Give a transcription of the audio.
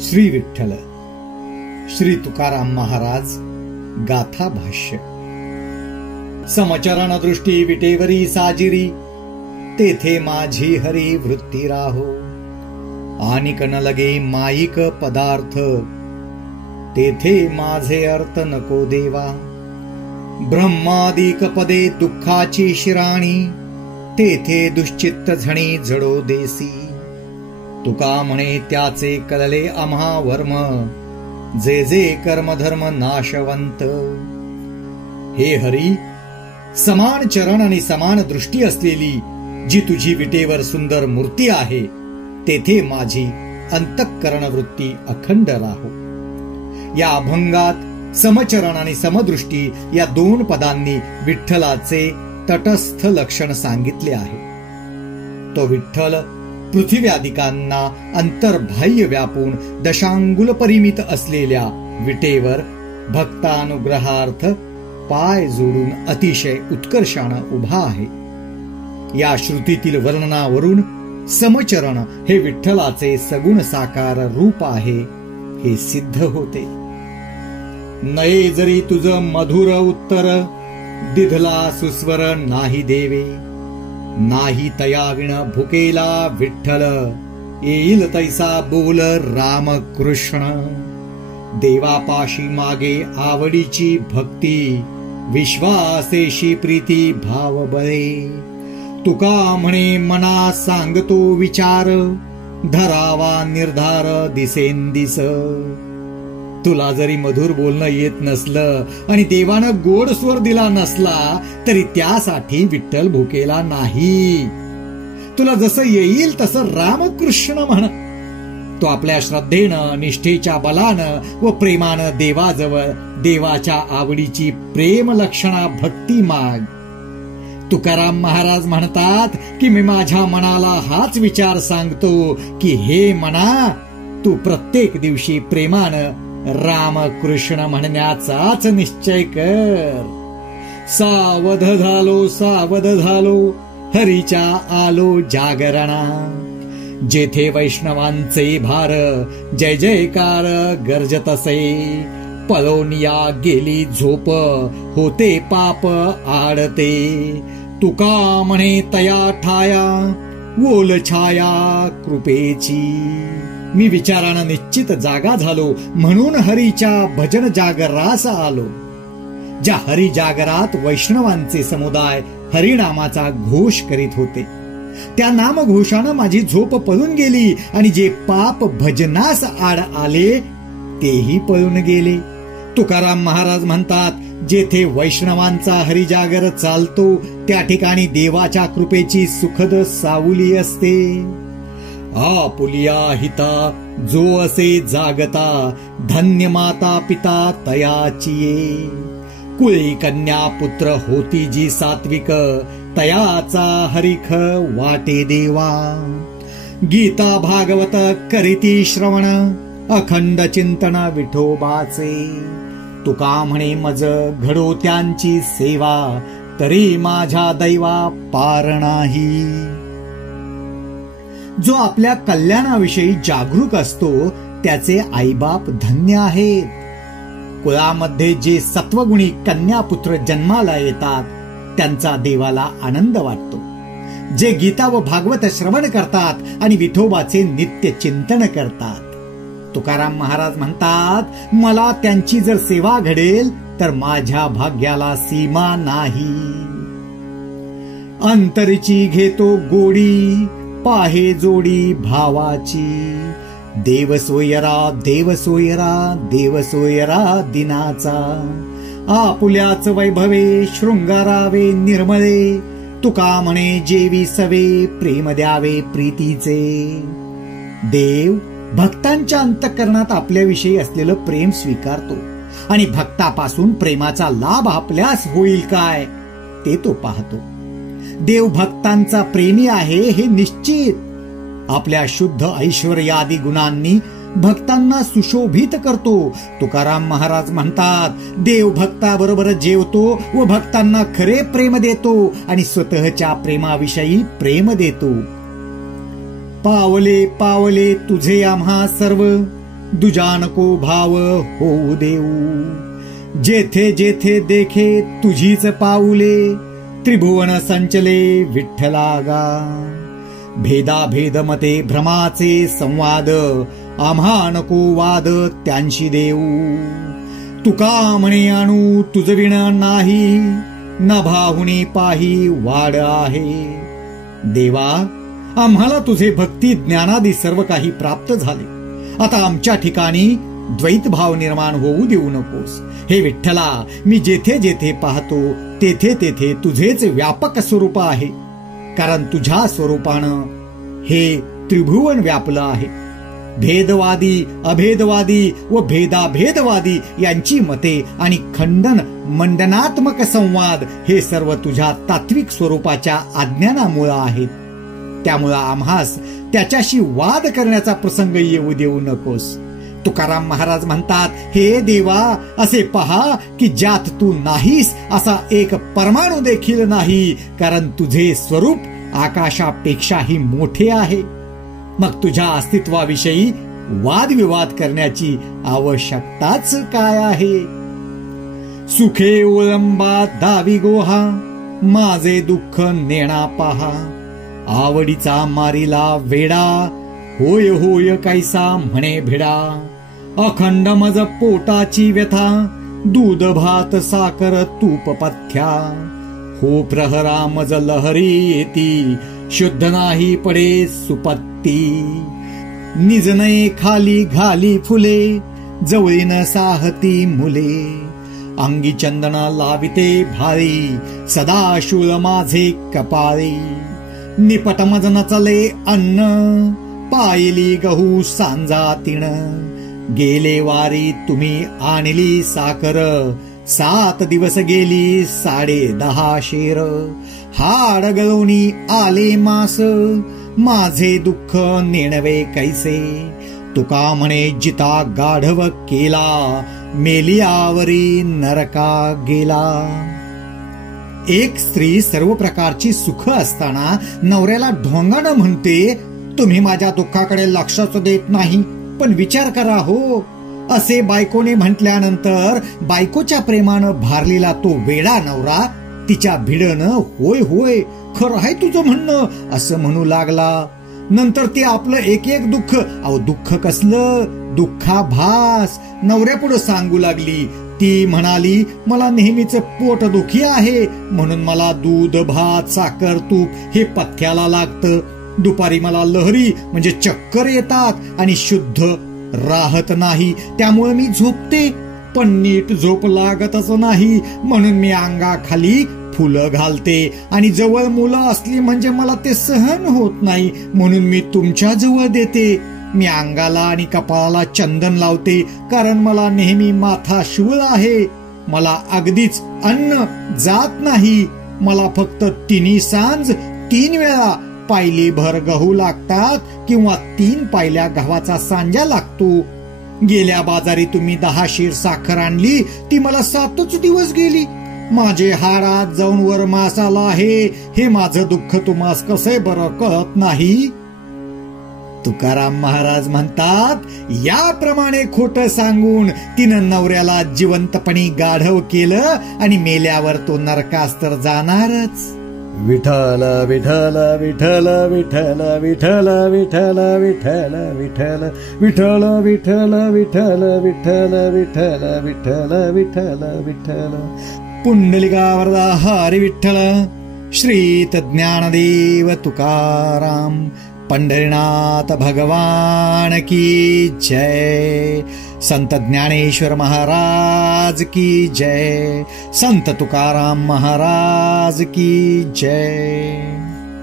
श्री विठ्ठल श्री तुकाराम महाराज गाथा भाष्य। समचरण दृष्टी विटेवरी साजिरी, तेथे माझी हरी वृत्ती राहो। आनिक न लगे माईक पदार्थ, तेथे माझे अर्थ नको देवा। ब्रह्मादिक पदे दुःखाची शिराणी, तेथे दुश्चित्त झणी जडो देसी। तुका म्हणे त्याचे कलले आम्हा वर्म, जे जे कर्मधर्म नाशवंत। हे हरी, समान चरण आणि समान दृष्टी असलेली जी तुझी विटेवर सुंदर मूर्ती आहे, तेथे माझी अंतःकरण वृत्ती अखंड राहो। या अभंगात समचरण आणि समदृष्टी या दोन पदांनी विठ्ठलाचे तटस्थ लक्षण सांगितले आहे। तो विठ्ठल पृथ्व्यादिकांना अंतर्बाह्य व्यापून दशांगुल परिमित असलेल्या विटेवर भक्तानुग्रहार्थ पाय जोडून अतिशय उत्कर्षाने उभा आहे। या श्रुतीतील वर्णनावरून समचरण हे विठ्ठलाचे सगुण साकार रूप आहे हे सिद्ध होते। नये जरी तुझ मधुर उत्तर, दिधला सुस्वर नाही देवे। नाही तयाविण भुकेला विठ्ठल, येईल तैसा बोल रामकृष्ण। देवापाशी मागे आवडीची भक्ती, विश्वासेशी प्रीती भाव बळे। तुका म्हणे मना सांगतो विचार, धरावा निर्धार दिसेन दिस। तुला जरी मधुर बोलणं येत नसलं आणि देवानं गोड स्वर दिला नसला, तरी त्यासाठी विठ्ठल भुकेला नाही। तुला जसं येईल तसं रामकृष्ण म्हण। तो आपल्या श्रद्धेनं, निष्ठेच्या बलानं व प्रेमानं देवाजवळ देवाच्या आवडीची प्रेम लक्षणा भक्ती माग। तुकाराम महाराज म्हणतात की मी माझ्या मनाला हाच विचार सांगतो की हे मना, तू प्रत्येक दिवशी प्रेमानं रामकृष्ण म्हणण्याचाच निश्चय कर। सावध झालो हरीच्या आलो जागरणा। जेथे वैष्णवांचे भार जय जयकार गर्जत असे। पळोनिया गेली झोप, होते पाप आडते। तुका म्हणे तया ठाया, ओल छाया कृपेची। मी विचारानं निश्चित जागा झालो, म्हणून हरीच्या भजन जागरास आलो। ज्या हरी जागरात वैष्णवांचे समुदाय हरिनामाचा घोष करीत होते, त्या नामघोषानं माझी झोप पळून गेली आणि जे पाप भजनास आड आले तेही पळून गेले। तुकाराम महाराज म्हणतात, जेथे वैष्णवांचा हरिजागर चालतो त्या ठिकाणी देवाच्या कृपेची सुखद सावली असते। आपुलिया हिता जो असे जागता, धन्य माता पिता तयाची ये। कुळी कन्या पुत्र होती जी सात्विक, तयाचा हरिख वाटे देवा। गीता भागवत करीती श्रवण, अखंड चिंतन विठोबाचे। तुका म्हणे मज घडो त्यांची सेवा, तरी माझ्या दैवा पार नाही। जो आपल्या कल्याणाविषयी जागरूक असतो त्याचे आईबाप धन्य आहेत। कुळामध्ये जे सत्वगुणी कन्यापुत्र जन्माला येतात त्यांचा देवाला आनंद वाटतो। जे गीता व भागवत श्रवण करतात आणि विठोबाचे नित्य चिंतन करतात। तुकाराम महाराज म्हणतात, मला त्यांची जर सेवा घडेल तर माझ्या भाग्याला सीमा नाही। अंतरीची घेतो गोडी, पाहे जोडी भावाची। देव सोयरा देव सोयरा देव सोयरा दिनाचा। आपुल्याच वैभवे शृंगारावे निर्मळे। तुका म्हणे जेवी सवे, प्रेम द्यावे प्रीतीचे। देव भक्तांच्या अंतःकरणात आपल्याविषयी असलेलं प्रेम स्वीकारतो आणि भक्तापासून प्रेमाचा लाभ आपल्यास होईल काय ते तो पाहतो। देव भक्तांचा प्रेमी आहे हे निश्चित। आपल्या शुद्ध ऐश्वर्यादी गुणांनी भक्तांना सुशोभित करतो। तुकाराम महाराज म्हणतात, देव भक्ताबरोबर जेवतो व भक्तांना खरे प्रेम देतो आणि स्वतःच्या प्रेमाविषयी प्रेम देतो। पावले पावले तुझे आम्हा सर्व, दुजा नको भाव होऊ देऊ. जेथे जेथे देखे तुझीच पाऊले, त्रिभुवन संचले विठ्ठला गा. भेदाभेद मते भ्रमाचे संवाद, आम्हा नको वाद त्यांशी देऊ. तुका म्हणे आणू तुझ विण नाही, नभाहुनी पाही वाड आहे. देवा, आम्हाला तुझे भक्ती ज्ञानादी सर्व काही प्राप्त झाले. आता आमच्या ठिकाणी द्वैत भाव निर्माण होऊ देऊ नकोस. हे विठ्ठला, मी जेथे जेथे पाहतो तेथे तेथे तुझेच व्यापक स्वरूप आहे. कारण तुझ्या स्वरूपानं हे त्रिभुवन व्यापलं आहे. भेदवादी, अभेदवादी व भेदाभेदवादी यांची मते आणि खंडन मंडनात्मक संवाद हे सर्व तुझ्या तात्विक स्वरूपाच्या अज्ञानामुळे आहेत. त्यामुळे आम्हास त्याच्याशी वाद करण्याचा प्रसंग येऊ देऊ नकोस. तुकाराम महाराज म्हणतात, हे देवा, असे पहा की ज्यात तू नाहीस असा एक परमाणू देखील नाही. कारण तुझे स्वरूप आकाशापेक्षाही मोठे आहे. मग तुझ्या अस्तित्वाविषयी वादविवाद करण्याची आवश्यकताच काय आहे. सुखे ओळंबा दावी गोहा, माझे दुःख नेणा पहा. आवडीचा मारिला वेडा, होय होय कैसा म्हणे भिडा. अखंड मज पोटाची व्यथा, दूध भात साखर तूप पथ्या. हो प्रहरा मज लहरी येती, शुद्ध नाही पडे सुपत्ती. निजनये खाली घाली फुले, जवळीन साहती मुले. अंगी चंदन लाविते भारी, सदा शूळ माझे कपाळी. निपट मज नचले अन्न, पायली गहू सांजा तिण. गेले वारी तुम्ही आणली साखर, 7 दिवस गेली 10.5 शेर. हाड गळोनी आले मास, माझे दुःख नेणवे कैसे. तुका म्हणे जिता गाढव केला, मेलियावरी नरका गेला. एक स्त्री सर्व प्रकारची सुख असताना नवऱ्याला ढोंगानं म्हणते, तुम्ही माझ्या दुःखाकडे लक्षच देत नाही. पण विचार करा हो, असे बायकोने म्हटल्यानंतर बायकोच्या प्रेमानं भारलेला तो वेडा नवरा तिच्या भिडनं होय होय खरं आहे तुझं म्हणणं असं म्हणू लागला. नंतर ती आपलं एक एक दुःख, अहो दुःख कसलं, दुःखाभास नवऱ्यापुढे सांगू लागली. ती म्हणाली, मला नेहमीच पोट दुखी आहे म्हणून मला दूध भात साखर तूप हे पथ्याला लागतं. दुपारी मला लहरी म्हणजे चक्कर येतात आणि शुद्ध राहत नाही. त्यामुळे मी झोपते, पण नीट झोप लागतच नाही म्हणून मी अंगाखाली फुलं घालते. आणि जवळ मुलं असली म्हणजे मला ते सहन होत नाही म्हणून मी तुमच्या जवळ देते. मी अंगाला आणि कपाळाला चंदन लावते कारण मला नेहमी माथा शूळ आहे. मला अगदीच अन्न जात नाही. मला फक्त 3 सांज 3 वेळा पायली भर गहू लागतात किंवा 3 पायल्या गव्हाचा सांजा लागतो. गेल्या बाजारी तुम्ही 10 शेर साखर आणली, ती मला 7च दिवस गेली. माझे हाडात जाऊन वर मासाला आहे. हे माझं दुःख तुम्हास कसे बरं कळत नाही. तुकाराम महाराज म्हणतात, याप्रमाणे खोटं सांगून तिनं नवऱ्याला जिवंतपणी गाढव केलं आणि मेल्यावर तो नरकास तर जाणारच. विठ्ठल विठ्ठल विठ्ठल विठ्ठल विठ्ठल विठ्ठल विठ्ठल विठ्ठल विठ्ठल विठ्ठल विठ्ठल विठ्ठल विठ्ठल विठ्ठल विठ्ठल विठ्ठल. पुंडलिकावरदा हरी विठ्ठल. श्रीत ज्ञानदेव तुकाराम पंढरीनाथ भगवान की जय. संत ज्ञानेश्वर महाराज की जय. संत तुकाराम महाराज की जय.